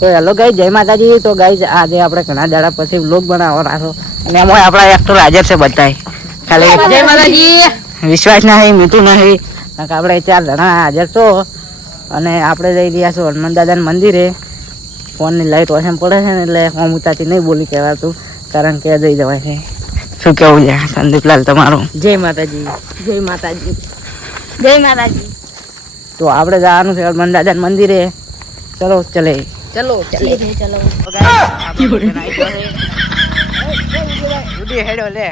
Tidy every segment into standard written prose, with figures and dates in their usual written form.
તો hello guys, જય માતાજી. તો ગાઈસ આજે આપણે ઘણા દાડા પછી વ્લોગ બનાવવા રાખો અને એમાં આપણા એક્ટર હાજર છે બધાય. ખાલી જય માતાજી. વિશ્વાસ નહીં, મીઠું નહીં, આપણે 4 જણા હાજર છો અને આપણે જઈ રહ્યા છો હનુમાન દાદાના મંદિરે. ફોનની લાઈટ ઓછામાં પડે છે ને એટલે હું ઉતાથી નહીં બોલી કહેવાતું, કારણ કે જઈ જવાય છે. શું કેવું છે સંદીપલાલ તમારું? જય માતાજી. જય માતાજી. જય માતાજી. તો આપણે જવાનું છે હનુમાન દાદાના મંદિરે. ચલો ચલે. ચલો ચલે ચલો. હેડો લે.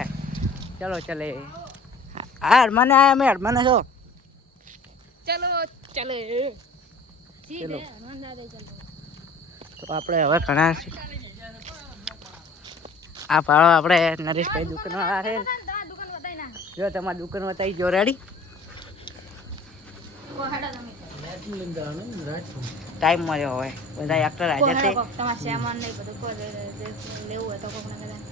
ચલો ચલે. હા મને આયા મેળ મને છો. ચલો ચલે. ચલો. તો આપણે હવે ઘણા આ પાડો આપણે નરેશભાઈ દુકાન વાળા છે. જો તમારી દુકાન બતાવી જો રેડી. ટાઈમ મળ્યો હોય બધા એક્ટર હાજર છે. તમારે સામાન નહીં બધું કોઈ લેવું હોય તો કોકને કદાચ.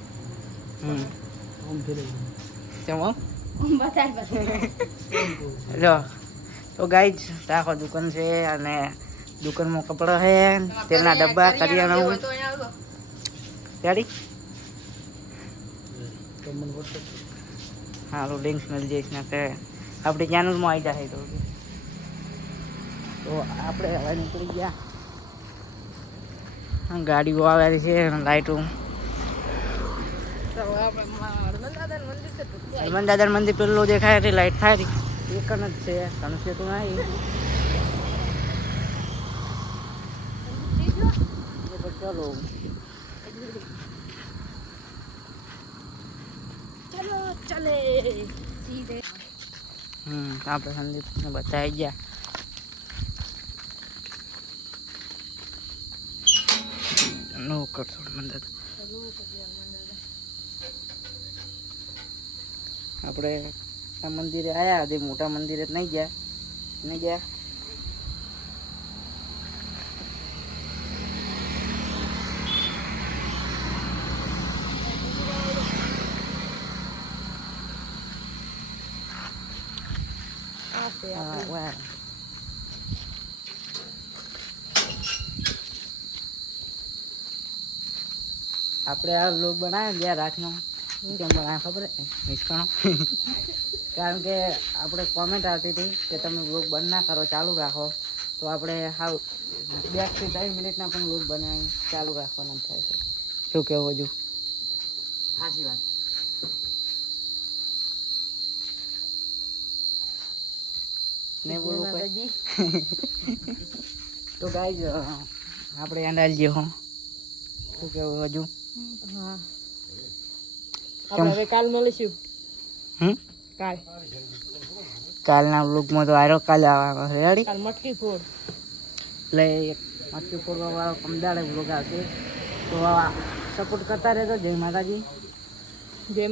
લો તો ગાઈઝ આખો દુકાન છે અને દુકાનમાં કપડા છે, તેલના ડબ્બા, કરિયાણું. રેડી? હારું લિંક્સ મળી જઈશ ને કે આપણી ચેનલમાં આવી જાય. તો આપણે હવે નીકળી ગયા. ગાડીઓ આવેલી છે, લાઈટો. હનુમાન દાદા મંદિર પેલું દેખાય રહી, લાઈટ થાય રહી, એક જ છે. ઘણું છે તો નહીં. ચલો ચલો ચલે. આપણે સંદીપને બતાવી ગયા. નો કરશો મંદિર આપણે આ મંદિરે આવ્યા હતી, મોટા મંદિરે નહીં ગયા. આપણે આ લોક બનાવ્યા ગયા રાતનો. કેમ બનાવ્યા ખબર નિષ્કાણો? કારણ કે આપણે કોમેન્ટ આવતી હતી કે તમે વ્લોગ બંધ ના કરો, ચાલુ રાખો. તો આપણે હાવ 2 થી 3 મિનિટના પણ વ્લોગ બનાવી ચાલુ રાખવાના થાય છે. શું કહેવું હજુ? સાચી વાત. નહીં બોલવું કોઈ? તો ગાઈઝ આપણે અંદાજ હો. શું કહેવું હજુ? હા આપણે હવે કાલ મળીશું. કાલના વ્લોગમાં તો આરો કાલે આવવાનો છે. રેડી? કાલ મટકી ફોડ એટલે મટકી ફોડવા વાળો કમદાડે વ્લોગ આવશે. તો સપોર્ટ કરતા રહેજો. જય માતાજી. જય